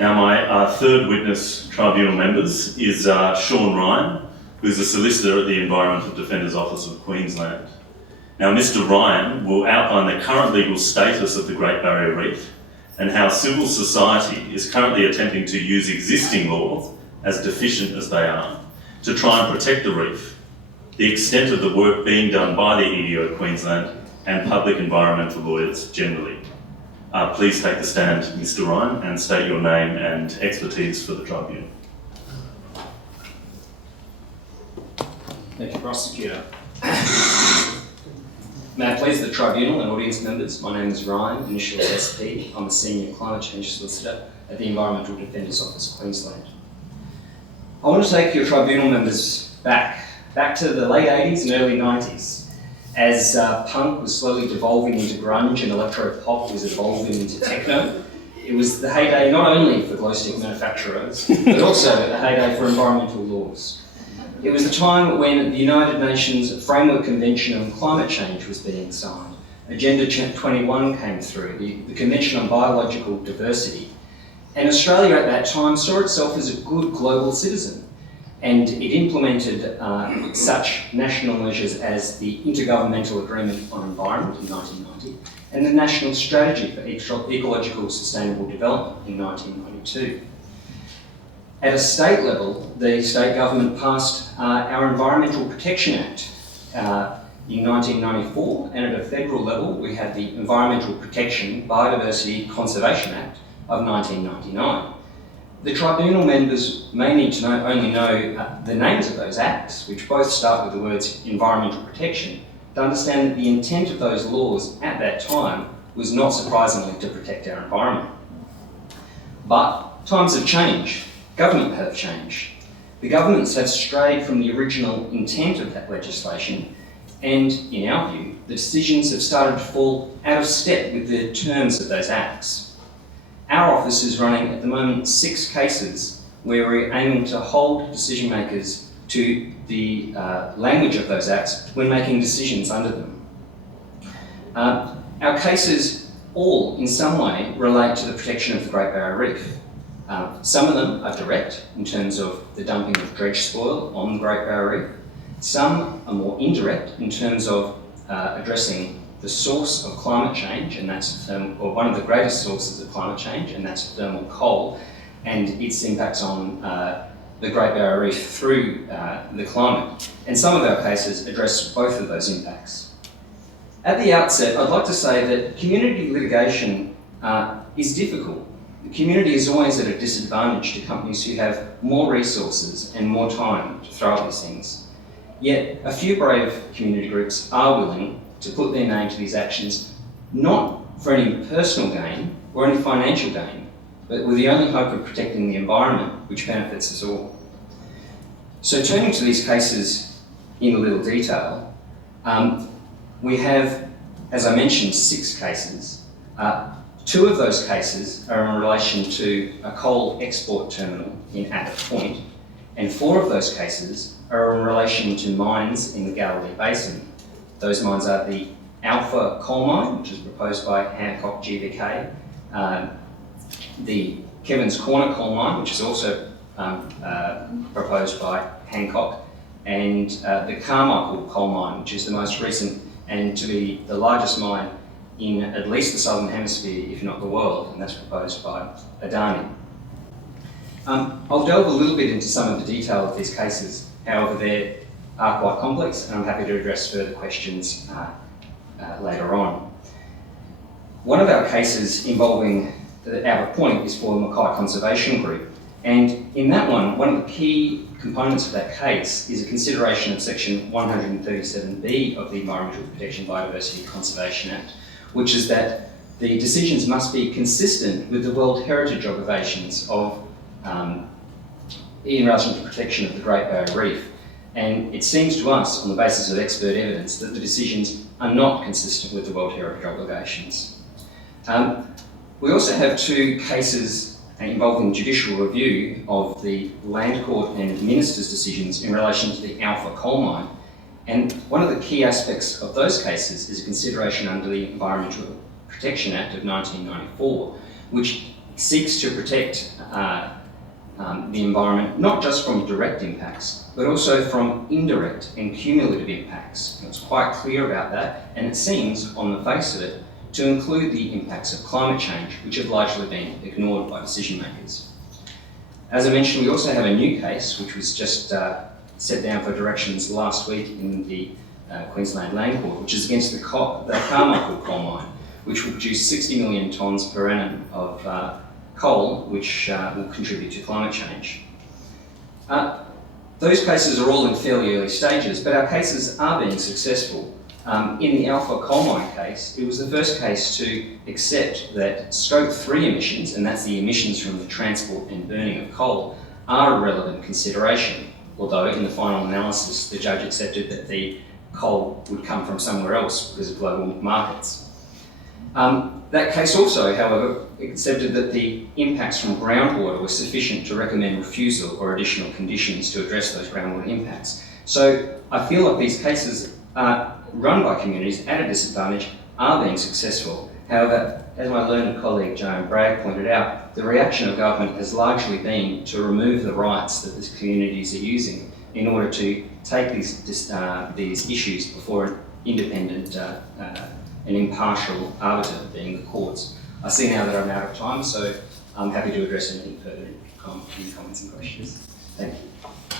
Now my third witness tribunal members is Sean Ryan, who is a solicitor at the Environmental Defenders Office of Queensland. Now Mr Ryan will outline the current legal status of the Great Barrier Reef and how civil society is currently attempting to use existing laws, as deficient as they are, to try and protect the reef, the extent of the work being done by the EDO Queensland and public environmental lawyers generally. Please take the stand, Mr Ryan, and state your name and expertise for the tribunal. Thank you, Prosecutor. May I please the tribunal and audience members, my name is Ryan, initially SP. I'm a senior climate change solicitor at the Environmental Defenders Office, Queensland. I want to take your tribunal members back to the late 80s and early 90s, as punk was slowly devolving into grunge and electro-pop was evolving into techno. It was the heyday not only for glow stick manufacturers, but also the heyday for environmental laws. It was the time when the United Nations Framework Convention on Climate Change was being signed. Agenda 21 came through, the Convention on Biological Diversity. And Australia at that time saw itself as a good global citizen. And it implemented such national measures as the Intergovernmental Agreement on Environment in 1990 and the National Strategy for Ecological Sustainable Development in 1992. At a state level, the state government passed our Environmental Protection Act in 1994, and at a federal level, we had the Environmental Protection, Biodiversity Conservation Act of 1999. The tribunal members may need to only know the names of those acts, which both start with the words environmental protection, to understand that the intent of those laws at that time was not surprisingly to protect our environment. But times have changed. Government have changed. The governments have strayed from the original intent of that legislation, and in our view, the decisions have started to fall out of step with the terms of those acts. Our office is running at the moment 6 cases where we're aiming to hold decision makers to the language of those acts when making decisions under them. Our cases all, in some way, relate to the protection of the Great Barrier Reef. Some of them are direct in terms of the dumping of dredge spoil on the Great Barrier Reef. Some are more indirect in terms of addressing the source of climate change, and that's or one of the greatest sources of climate change, and that's thermal coal, and its impacts on the Great Barrier Reef through the climate. And some of our cases address both of those impacts. At the outset, I'd like to say that community litigation is difficult. The community is always at a disadvantage to companies who have more resources and more time to throw at these things. Yet a few brave community groups are willing to put their name to these actions, not for any personal gain or any financial gain, but with the only hope of protecting the environment, which benefits us all. So turning to these cases in a little detail, we have, as I mentioned, 6 cases. 2 of those cases are in relation to a coal export terminal in Abbott Point, and 4 of those cases are in relation to mines in the Galilee Basin. Those mines are the Alpha coal mine, which is proposed by Hancock GVK, the Kevin's Corner coal mine, which is also proposed by Hancock, and the Carmichael coal mine, which is the most recent and to be the largest mine in at least the Southern Hemisphere, if not the world, and that's proposed by Adani. I'll delve a little bit into some of the detail of these cases, however they are quite complex, and I'm happy to address further questions later on. One of our cases involving the Abbott Point is for the Mackay Conservation Group, and in that one of the key components of that case is a consideration of section 137B of the Environmental Protection Biodiversity Conservation Act, which is that the decisions must be consistent with the World Heritage Obligations of in relation to protection of the Great Barrier Reef. And it seems to us, on the basis of expert evidence, that the decisions are not consistent with the World Heritage Obligations. We also have 2 cases involving judicial review of the Land Court and Minister's decisions in relation to the Alpha coal mine. And one of the key aspects of those cases is a consideration under the Environmental Protection Act of 1994, which seeks to protect the environment, not just from direct impacts, but also from indirect and cumulative impacts. And it's quite clear about that, and it seems, on the face of it, to include the impacts of climate change, which have largely been ignored by decision makers. As I mentioned, we also have a new case, which was just set down for directions last week in the Queensland Land Court, which is against the Carmichael coal mine, which will produce 60 million tonnes per annum of coal, which will contribute to climate change. Those cases are all in fairly early stages, but our cases are being successful. In the Alpha coal mine case, it was the first case to accept that Scope 3 emissions, and that's the emissions from the transport and burning of coal, are a relevant consideration, although in the final analysis the judge accepted that the coal would come from somewhere else because of global markets. That case also, however, accepted that the impacts from groundwater were sufficient to recommend refusal or additional conditions to address those groundwater impacts. So I feel like these cases run by communities at a disadvantage are being successful. However, as my learned colleague Joan Bragg pointed out, the reaction of government has largely been to remove the rights that these communities are using in order to take these issues before an independent and impartial arbiter, being the courts. I see now that I'm out of time, so I'm happy to address anything further in comments and questions. Thank you.